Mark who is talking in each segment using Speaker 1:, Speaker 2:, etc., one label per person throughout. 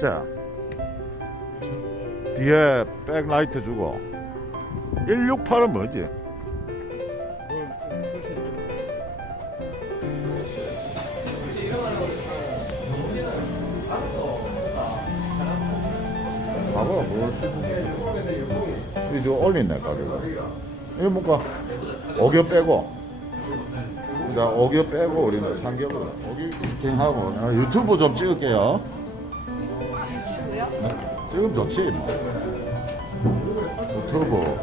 Speaker 1: 자 뒤에 백라이트 주고. 168은 뭐지? 봐봐 뭘 이거 올리네 가격을. 이거 뭔가 오겨 빼고. 자 오겨 빼고 우리는 삼겹을. 오겨 킹하고. 아, 유튜브 좀 찍을게요. 네, 지금 좋지? 뭐 유튜브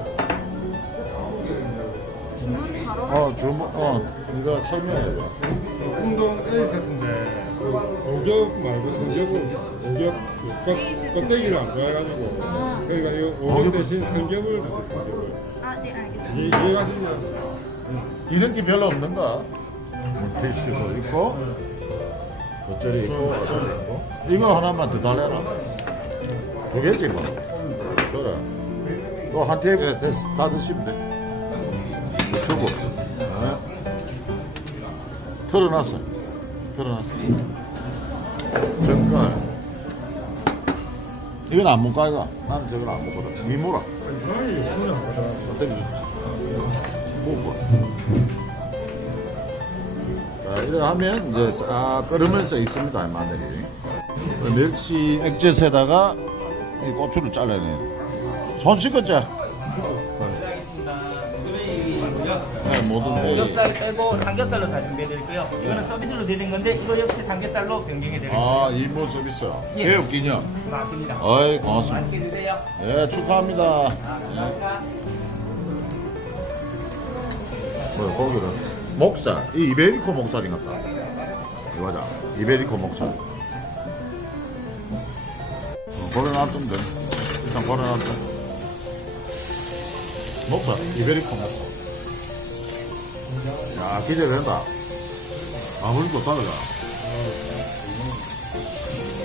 Speaker 2: 주문 바로
Speaker 1: 어 주문 어 이거 설명해 줘
Speaker 3: 운동 A 세트인데 오겹 말고 삼겹은 오겹 껍, 껍데기를 안 좋아해가지고 그러니까 이 오겹 대신 삼겹을 드세요 삼겹을.
Speaker 2: 아, 네, 알겠습니다.
Speaker 3: 이- 이해가시죠?
Speaker 1: 이런 게 별로 없는가? 물티슈도 있고 돗자리 있고. 이거 하나만 더 달래라 두 개지 뭐. 그래 또한 테이블에 됐어. 다 드시면 돼. 유튜브. 네. 털어놨어. 털어놨어. 젓갈 이건 안 먹까 이거 나는 저걸 안 먹거든 미모라. 먹고 자, 이렇게 하면 이제 싹 끓으면서 익습니다 마늘이. 그 멸치 액젓에다가 이 고추를 잘라내 손 씻었자 네 모든 게
Speaker 4: 오겹살 빼고 삼겹살로 다 준비해드릴게요. 이거는 서비스로 드린 건데 이거 역시 삼겹살로 변경해드릴게요.
Speaker 1: 아, 이모 서비스.
Speaker 4: 예.
Speaker 1: 개업 기념.
Speaker 4: 맞습니다.
Speaker 1: 어이, 고맙습니다.
Speaker 4: 맛있게 드세요.
Speaker 1: 예, 축하합니다.
Speaker 4: 아, 감사합니다.
Speaker 1: 뭐, 고기를. 목살. 이 이베리코 목살인 것 같다. 이거 맞아. 이베리코 목살. 어, 버려놨던데. 일단 버려놨다. 목살. 이베리코 목살. 야, 기대된다. 아무리도 다르다.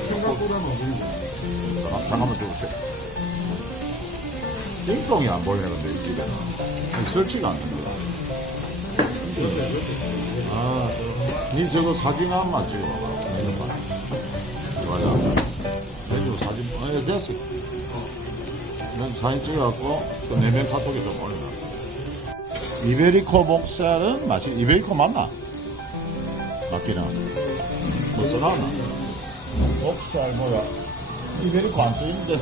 Speaker 1: 잠깐- 잠깐만 주세요. 띵동이 안 보이네, 근데 이 집에는. 설치가 안 됩니다. 아, 니 저거 사진 한 번만 찍어봐봐. 이거 봐. 맞아. 예, 됐어. 난 사진 찍어갖고, 그 내면 카톡에 좀 올려. 이베리코 목살은 맛이, 이베리코 맞나? 맞기는. 뭐 써놨나? 목살 뭐야? 이베리코 안 쓰는데.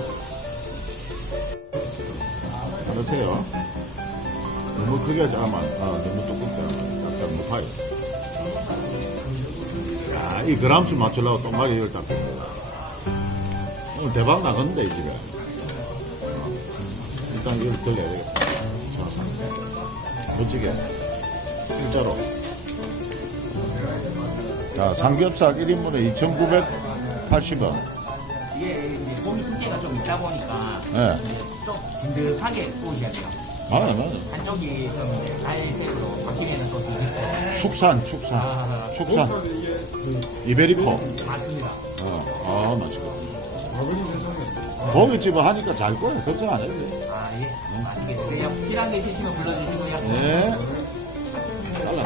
Speaker 1: 알으세요. 너무 크게 하면 아, 너무 두껍다. 약간 무파이. 야, 이 그람수 맞추려고 똥마리 이걸 딱 뺐다. 오늘 대박 나겠는데, 이 집에. 어. 일단 이걸 돌려야 되겠다. 자, 멋지게. 일자로. 자, 삼겹살 1인분에 2,980원.
Speaker 4: 이게 이제 고기 두께가 좀 있다 보니까
Speaker 1: 예.
Speaker 4: 좀 든든하게 구우셔야 돼요.
Speaker 1: 아, 맞아.
Speaker 4: 한쪽이 좀 이제 알색으로 바뀌면 또 든든해요.
Speaker 1: 축산, 축산.
Speaker 4: 아,
Speaker 1: 축산. 이베리코.
Speaker 4: 맞습니다.
Speaker 1: 어, 아, 맛있 고. 고깃집을 하니까 잘 거야. 걱정 안 해도 돼.
Speaker 4: 아, 예. 맛있게 드세요. 필요한 게 있으시면 불러주시고요.
Speaker 1: 네. 잘라.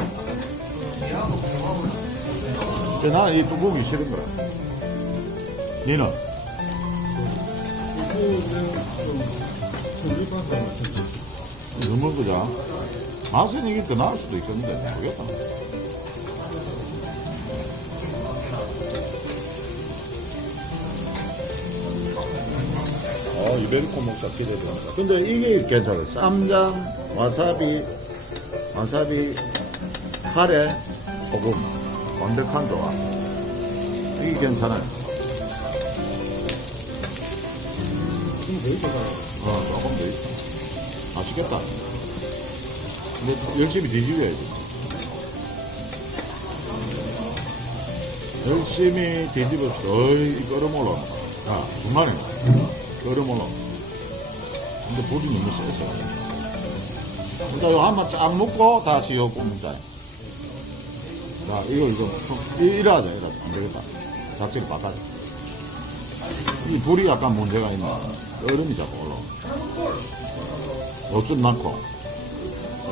Speaker 1: 근데 나는 이 뚜껑이 싫은 거야. 니는? 너무 그자. 맛은 이게 더 나을 수도 있겠는데, 모르겠다. 어, 이베리코 목살 기대된다. 근데 이게 괜찮아. 쌈장, 와사비, 와사비, 카레, 소금, 완벽한 조합. 이게 괜찮아요. 어, 조금 더 있어. 맛있겠다. 근데 열심히 뒤집어야지. 열심히 뒤집었어. 어이, 끓어올라. 야, 중간에. 끓어올라. 근데 불이 너무 세서. 일단 이거 한번 쫙 먹고 다시 이거 굽는다. 자, 이거, 이거, 이- 이래야 돼. 이래. 안 되겠다. 작전 바꿔. 이 불이 약간 문제가 있나. 얼음이 자꾸 올라와. 어쩐 많고.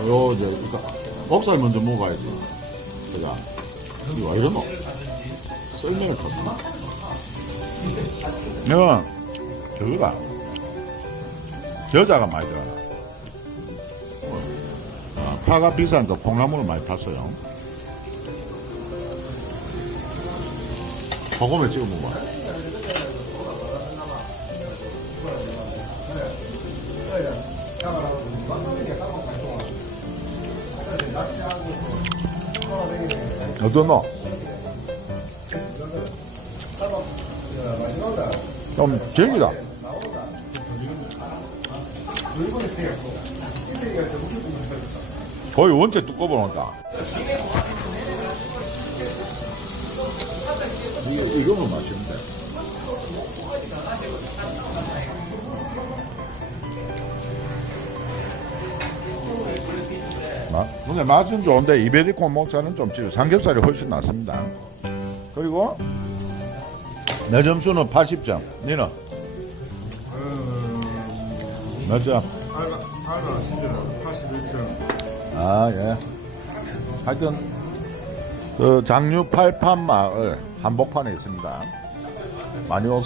Speaker 1: 요, 이제, 그니까, 목살 먼저 먹어야지. 그자. 이거 왜 이러노? 썰매를 탔구나. 이건 저거다. 겨자가 많이 들어가. 아, 파가 비싸니까 콩나물을 많이 탔어요. 소금에 찍어 먹어. 어떠노? 좀 질기다. 거의 원체. 이게 이거는 맛있는데. 맛? 근데 맛은 좋은데 이베리코 목살은 좀 찌고 삼겹살이 훨씬 낫습니다. 그리고 내 점수는 80점. 니는
Speaker 3: 알바 알바 신들 81점.
Speaker 1: 아, 예. 하여튼, 그 장류 팔판 마을 한복판에 있습니다. 많이 오세요.